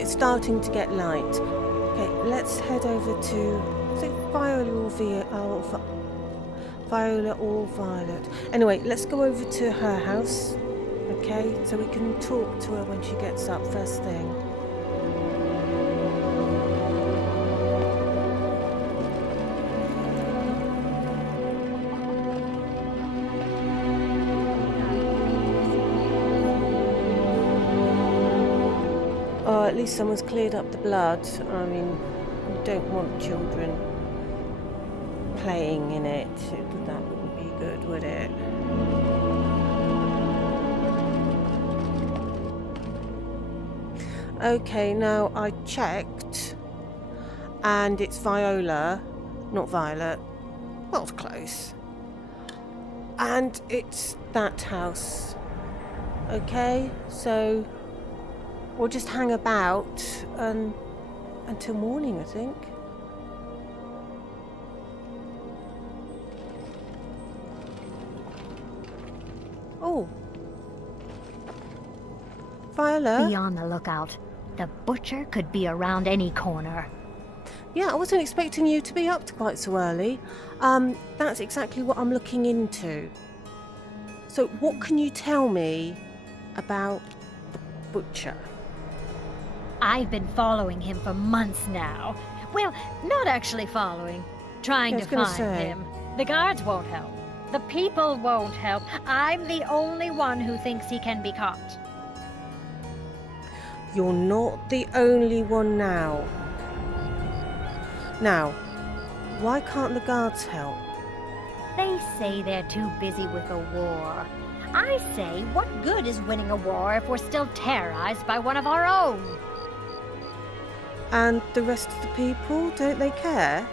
it's starting to get light. Okay, let's head over to... Is it Viola or Viola or Violet? Anyway, let's go over to her house, okay? So we can talk to her when she gets up first thing. Oh, at least someone's cleared up the blood. I mean, we don't want children playing in it. That wouldn't be good, would it? Okay, now I checked, and it's Viola, not Violet. Well, it's close. And it's that house. Okay, so we'll just hang about until morning, I think. Oh. Viola? Be on the lookout. The butcher could be around any corner. Yeah, I wasn't expecting you to be up quite so early. That's exactly what I'm looking into. So what can you tell me about the butcher? I've been following him for months now. Well, not actually following. Trying to find him. The guards won't help. The people won't help. I'm the only one who thinks he can be caught. You're not the only one now. Now, why can't the guards help? They say they're too busy with a war. I say, what good is winning a war if we're still terrorized by one of our own? And the rest of the people, don't they care?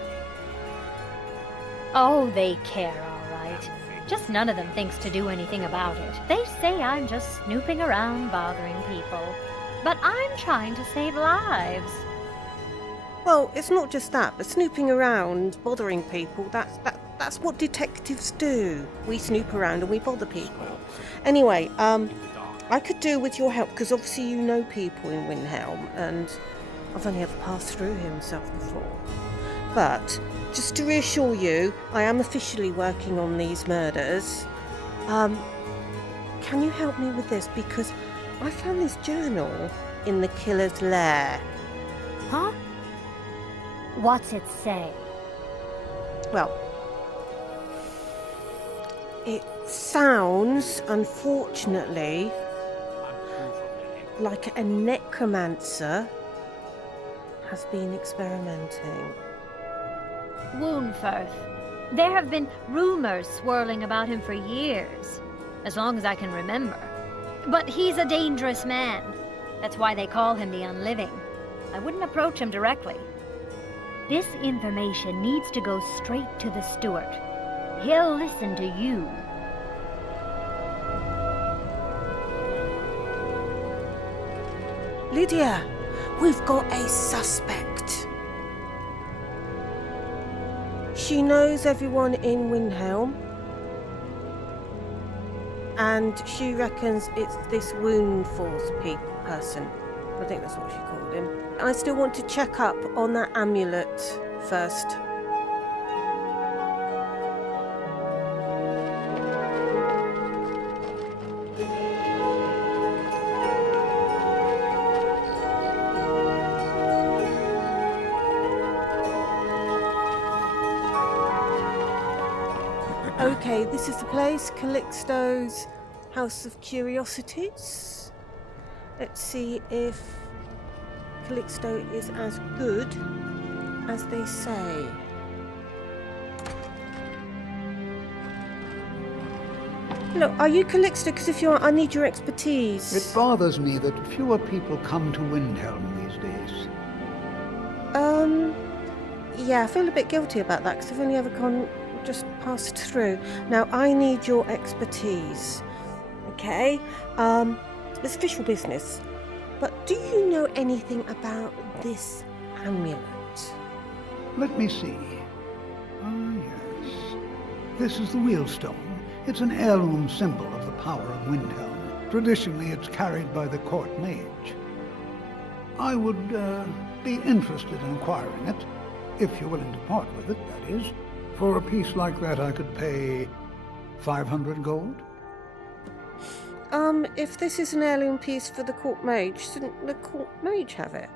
Oh, they care, all right. Just none of them thinks to do anything about it. They say I'm just snooping around bothering people. But I'm trying to save lives. Well, it's not just that, but snooping around, bothering people, that's what detectives do. We snoop around and we bother people. Anyway, I could do with your help, because obviously you know people in Windhelm, and I've only ever passed through here myself before. But, just to reassure you, I am officially working on these murders. Can you help me with this? Because I found this journal in the killer's lair. Huh? What's it say? Well, it sounds, unfortunately, like a necromancer has been experimenting. Woundfirth. There have been rumors swirling about him for years, as long as I can remember. But he's a dangerous man. That's why they call him the Unliving. I wouldn't approach him directly. This information needs to go straight to the steward. He'll listen to you. Lydia, we've got a suspect. She knows everyone in Windhelm. And she reckons it's this Woundforth person. I think that's what she called him. I still want to check up on that amulet first. Okay, this is the place, Calixto's House of Curiosities. Let's see if Calixto is as good as they say. Look, are you Calixto? Because if you are, I need your expertise. It bothers me that fewer people come to Windhelm these days. Yeah, I feel a bit guilty about that because I've only ever just passed through. Now, I need your expertise. Okay? It's official business. But do you know anything about this amulet? Let me see. Ah, yes. This is the wheelstone. It's an heirloom symbol of the power of Windhelm. Traditionally, it's carried by the court mage. I would be interested in acquiring it, if you're willing to part with it, that is. For a piece like that, I could pay 500 gold. If this is an heirloom piece for the court mage, shouldn't the court mage have it?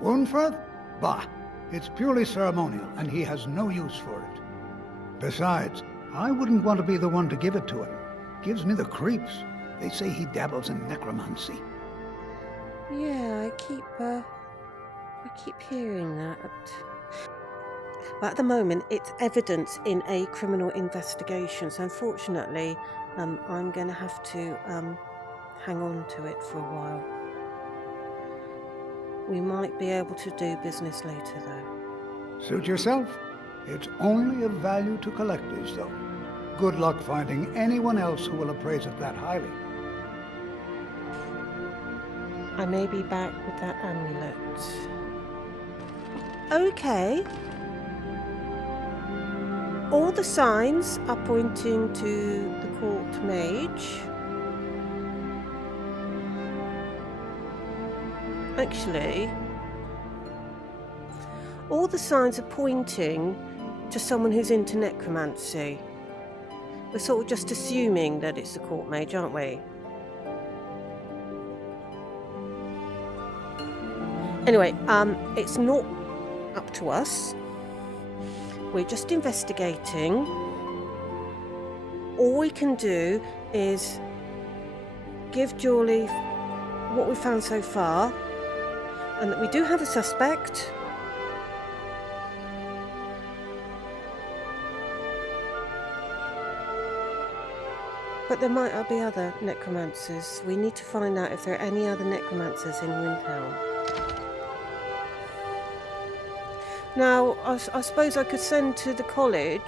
Unferth? Bah! It's purely ceremonial, and he has no use for it. Besides, I wouldn't want to be the one to give it to him. Gives me the creeps. They say he dabbles in necromancy. Yeah, I keep hearing that. But at the moment, it's evidence in a criminal investigation, so unfortunately, I'm going to have to hang on to it for a while. We might be able to do business later, though. Suit yourself. It's only of value to collectors, though. Good luck finding anyone else who will appraise it that highly. I may be back with that amulet. Okay. All the signs are pointing to the court mage. Actually, all the signs are pointing to someone who's into necromancy. We're sort of just assuming that it's the court mage, aren't we? Anyway, it's not up to us. We're just investigating. All we can do is give Jawleaf what we found so far, and that we do have a suspect. But there might be other necromancers. We need to find out if there are any other necromancers in Windhelm. Now, I suppose I could send to the college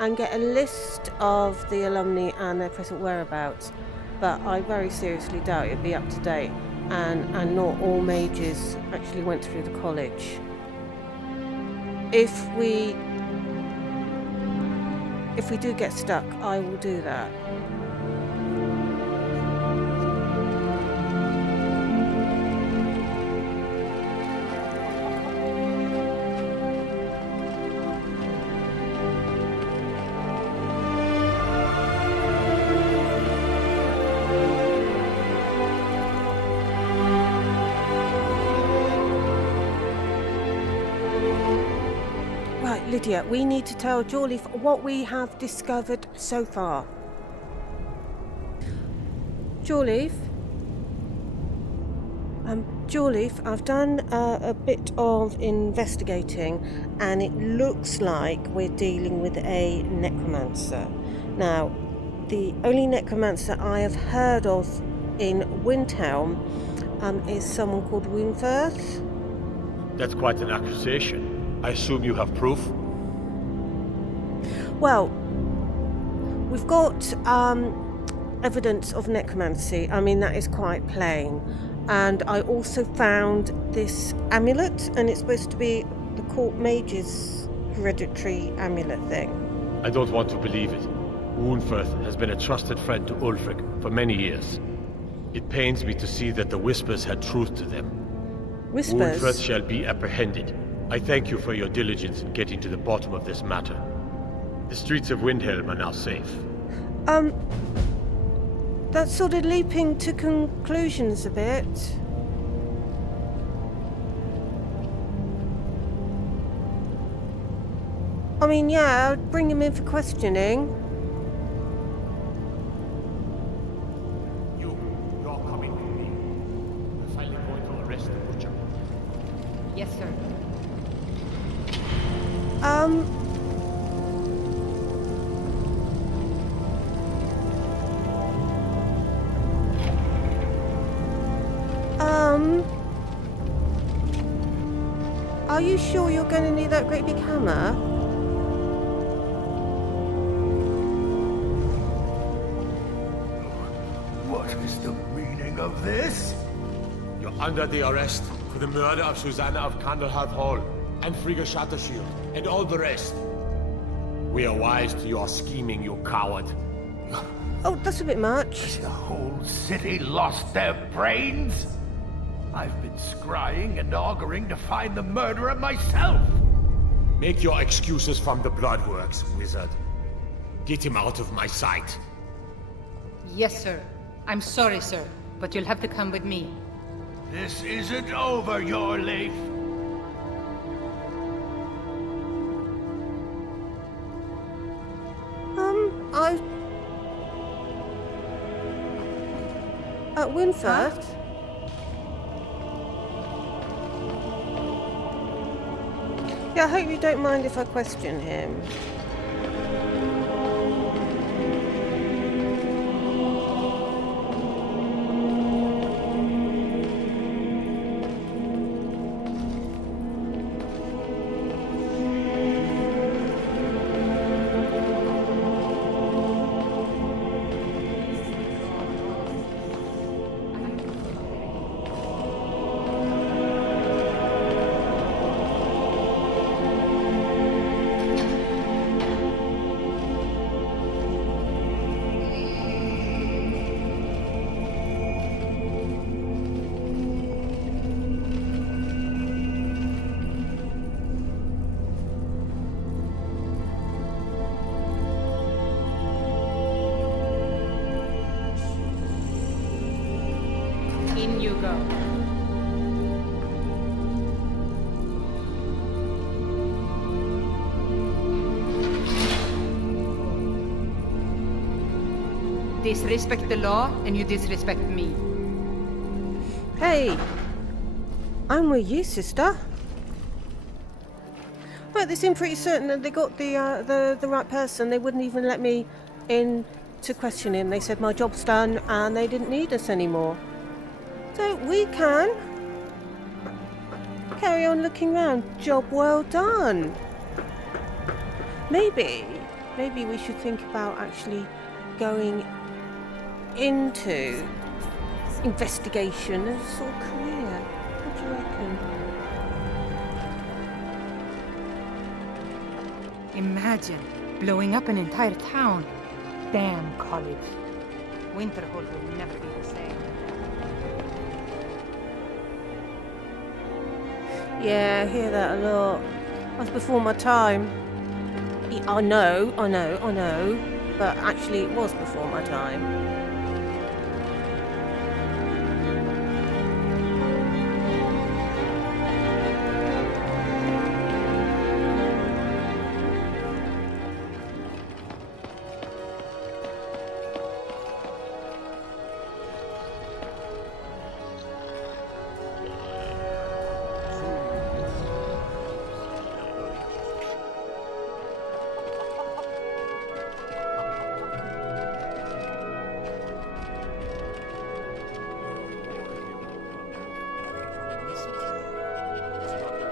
and get a list of the alumni and their present whereabouts, but I very seriously doubt it'd be up to date, and not all mages actually went through the college. If we do get stuck, I will do that. Lydia, we need to tell Jawleaf what we have discovered so far. Jawleaf? Jawleaf, I've done a bit of investigating, and it looks like we're dealing with a necromancer. Now, the only necromancer I have heard of in Windhelm is someone called Windhelm. That's quite an accusation. I assume you have proof? Well, we've got evidence of necromancy. I mean, that is quite plain. And I also found this amulet, and it's supposed to be the court mage's hereditary amulet thing. I don't want to believe it. Windhelm has been a trusted friend to Ulfric for many years. It pains me to see that the Whispers had truth to them. Whispers? Windhelm shall be apprehended. I thank you for your diligence in getting to the bottom of this matter. The streets of Windhelm are now safe. That's sort of leaping to conclusions a bit. I mean, yeah, I'd bring him in for questioning. You're coming with me. We're finally going to arrest the butcher. Yes, sir. Are you sure you're going to need that great big hammer? What is the meaning of this? You're under the arrest for the murder of Susanna of Candlehearth Hall, and Frigga Shattershield, and all the rest. We are wise to your scheming, you coward. Oh, that's a bit much. The whole city lost their brains? I've been scrying and auguring to find the murderer myself! Make your excuses from the bloodworks, wizard. Get him out of my sight. Yes, sir. I'm sorry, sir, but you'll have to come with me. This isn't over, your leaf. At Winford? Yeah, I hope you don't mind if I question him. In you go. Disrespect the law, and you disrespect me. Hey, I'm with you, sister. Right, they seem pretty certain that they got the right person. They wouldn't even let me in to question him. They said my job's done and they didn't need us anymore. So we can carry on looking around. Job well done. Maybe we should think about actually going into investigation as a sort of career. What do you reckon? Imagine blowing up an entire town. Damn college. Winterhold will never be the same. Yeah, I hear that a lot. That's before my time. I know, but actually it was before my time.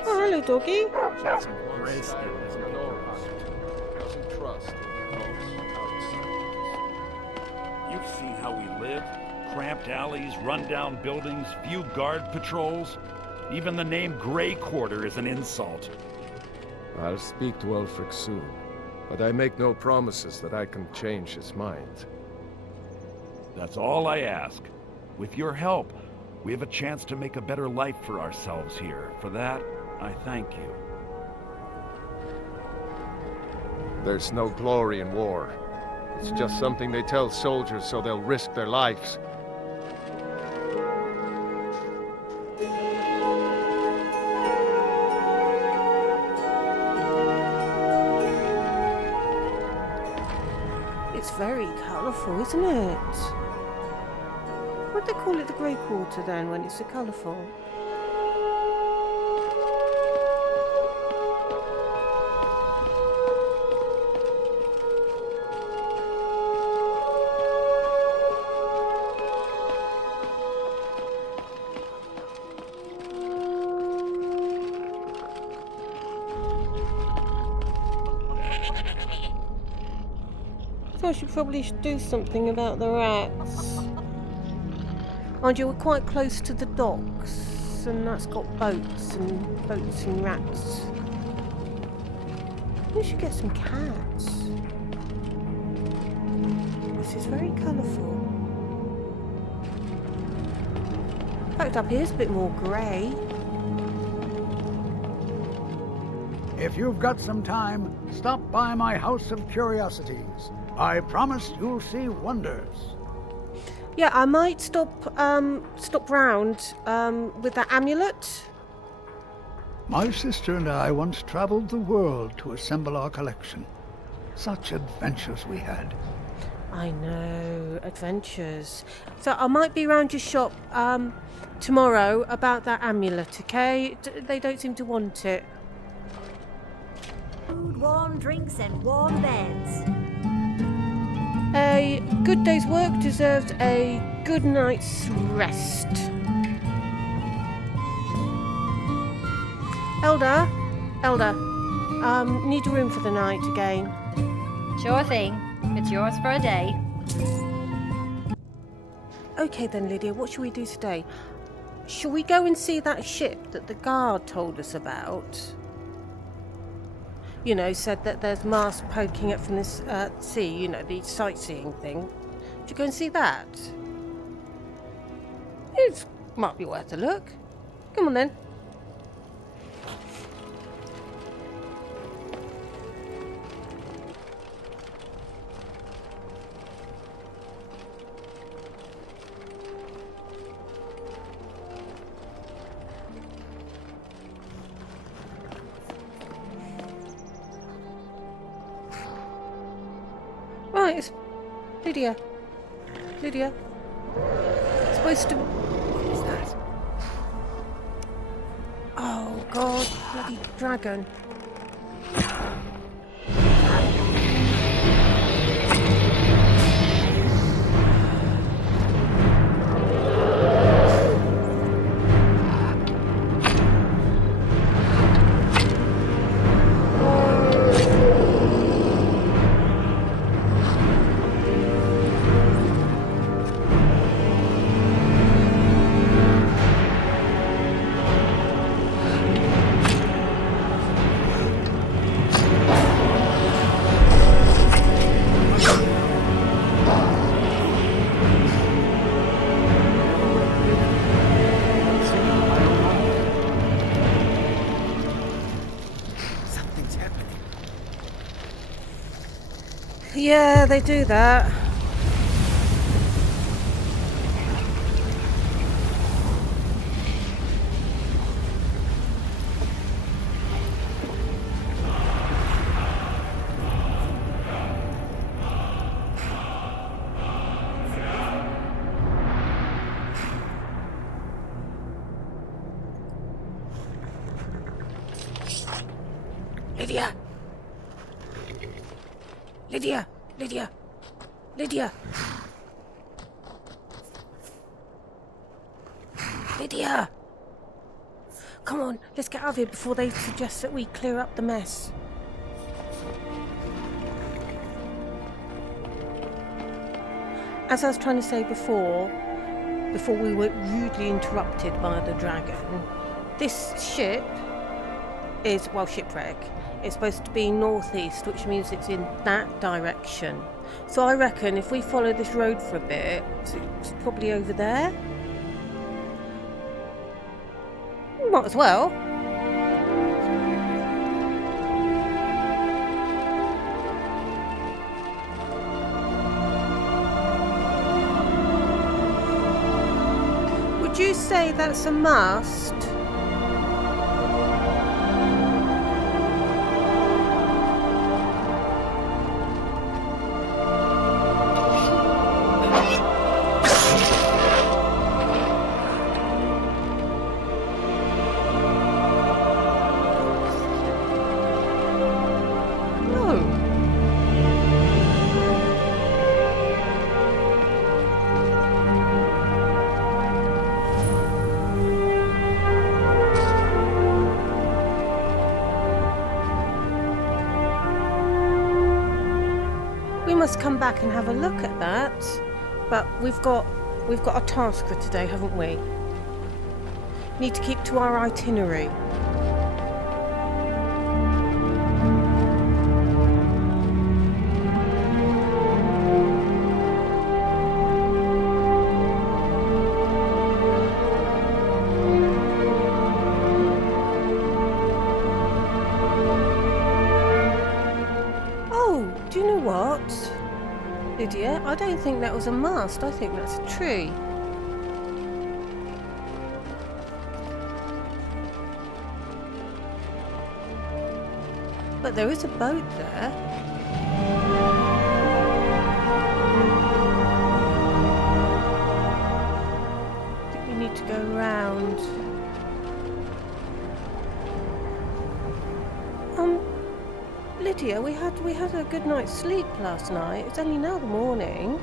Oh, hello, doggy. You've seen how we live. Cramped alleys, run-down buildings, few guard patrols. Even the name Grey Quarter is an insult. I'll speak to Ulfric soon, but I make no promises that I can change his mind. That's all I ask. With your help, we have a chance to make a better life for ourselves here. For that, I thank you. There's no glory in war. It's just something they tell soldiers so they'll risk their lives. It's very colourful, isn't it? Why'd they call it the Grey Quarter then, when it's so colourful? So I should probably do something about the rats. Mind you, we're quite close to the docks, and that's got boats and rats. We should get some cats. This is very colourful. fact, up here's a bit more grey. If you've got some time, stop by my House of Curiosities. I promise you'll see wonders. Yeah, I might stop round with that amulet. My sister and I once traveled the world to assemble our collection. Such adventures we had. I know, adventures. So I might be round your shop tomorrow about that amulet, okay? They don't seem to want it. Food, warm drinks, and warm beds. A good day's work deserves a good night's rest. Elder, need a room for the night again. Sure thing. It's yours for a day. Okay then, Lydia, what shall we do today? Shall we go and see that ship that the guard told us about? You know, said that there's masts poking up from this sea, you know, the sightseeing thing. Should we go and see that? It might be worth a look. Come on then. Right, it's Lydia. Lydia. It's supposed to... What is that? Oh, God. Bloody dragon. Yeah, they do that. Lydia! Lydia! Lydia! Lydia! Lydia! Come on, let's get out of here before they suggest that we clear up the mess. As I was trying to say before we were rudely interrupted by the dragon, this ship is, well, shipwreck. It's supposed to be northeast, which means it's in that direction. So I reckon if we follow this road for a bit, it's probably over there. Might as well. Would you say that's a mast? Must come back and have a look at that, but we've got a task for today, haven't we? Need to keep to our itinerary. Do you know what, Lydia? I don't think that was a mast. I think that's a tree. But there is a boat there. I think we need to go round. Lydia, we had a good night's sleep last night. It's only now the morning.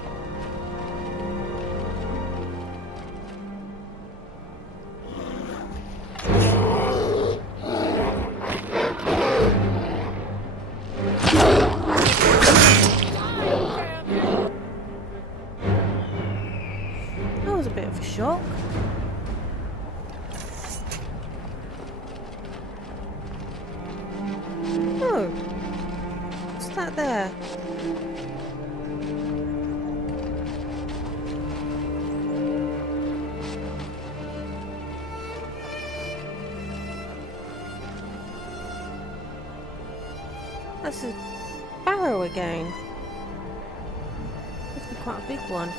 That was a bit of a shock. Oh. What's that there? That's a barrow again. Must be quite a big one.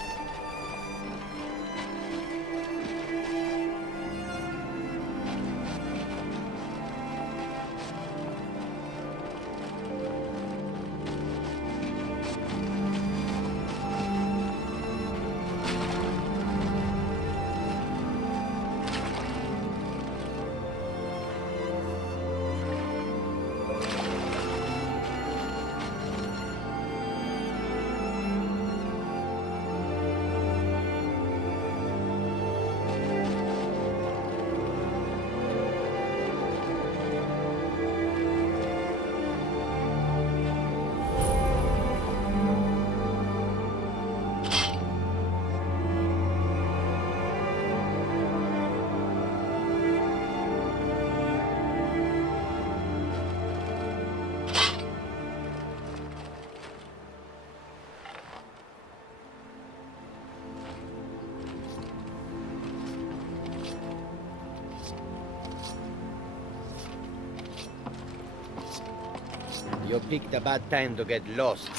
You picked a bad time to get lost.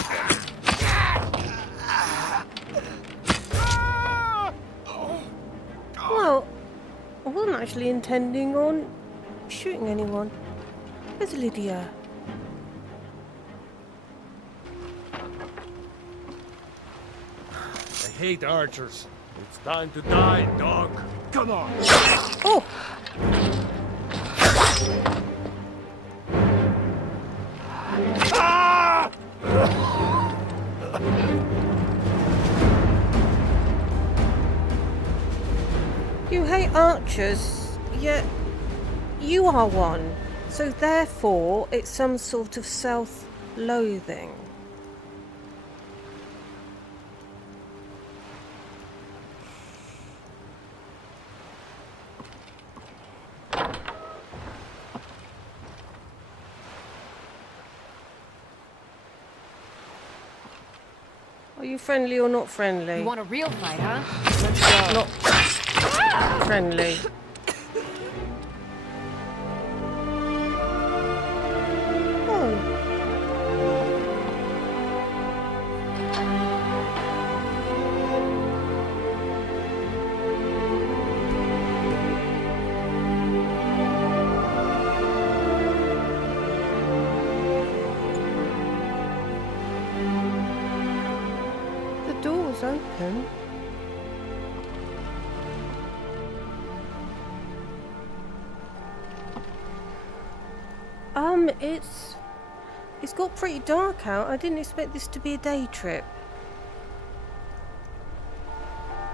Well, I wasn't actually intending on shooting anyone. Where's Lydia? I hate archers. It's time to die, dog. Come on. Oh! Ah! You hate archers, yet you are one. So therefore, it's some sort of self-loathing. Are you friendly or not friendly? You want a real fight, huh? Let's go. Not friendly. Oh. The door's open. It's got pretty dark out. I didn't expect this to be a day trip.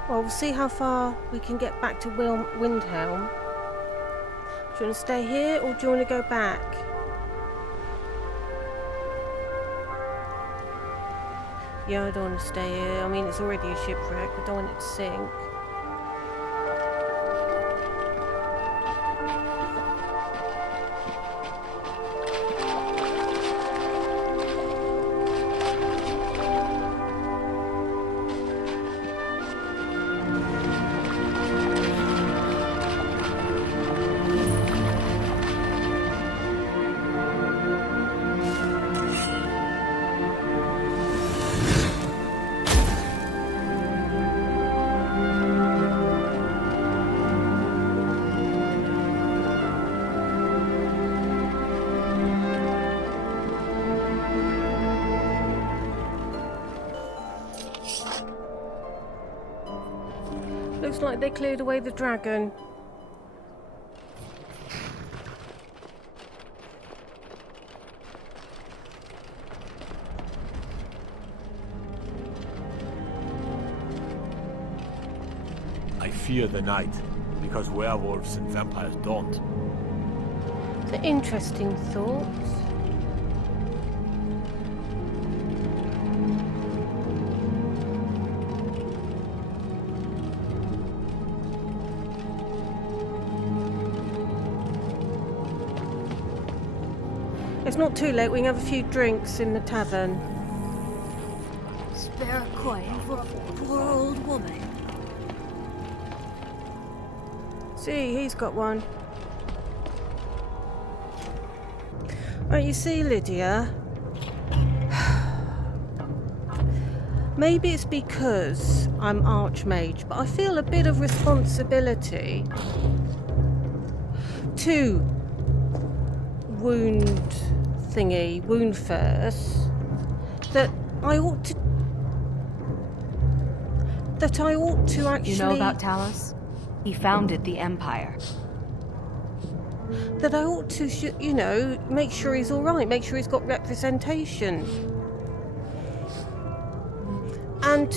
Well, we'll see how far we can get back to Windhelm. Do you want to stay here or do you want to go back? Yeah, I don't want to stay here. I mean, it's already a shipwreck. I don't want it to sink. Looks like they cleared away the dragon. I fear the night, because werewolves and vampires don't. It's an interesting thought. It's not too late, we can have a few drinks in the tavern. Spare a coin for a poor old woman. See, he's got one. Right, you see, Lydia, maybe it's because I'm Archmage, but I feel a bit of responsibility to wound first, that I ought to actually... You know about Talos? He founded the Empire. That I ought to, you know, make sure he's all right, make sure he's got representation. And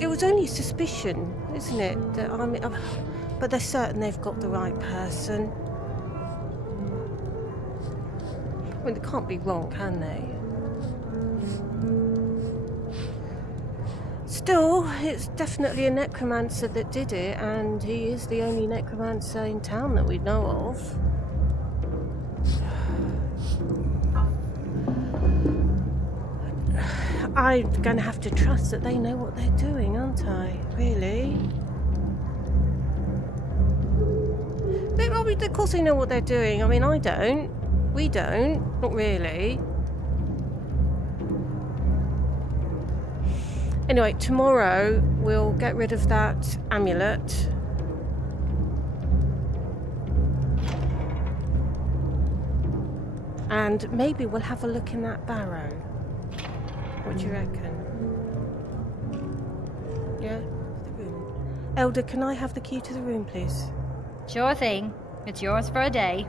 it was only suspicion, isn't it? That, I mean, but they're certain they've got the right person. I mean, they can't be wrong, can they? Still, it's definitely a necromancer that did it, and he is the only necromancer in town that we know of. I'm going to have to trust that they know what they're doing, aren't I? Really? But, of course they know what they're doing. I mean, I don't. We don't. Not really. Anyway, tomorrow we'll get rid of that amulet. And maybe we'll have a look in that barrow. What do you reckon? Yeah? The room. Elder, can I have the key to the room, please? Sure thing. It's yours for a day.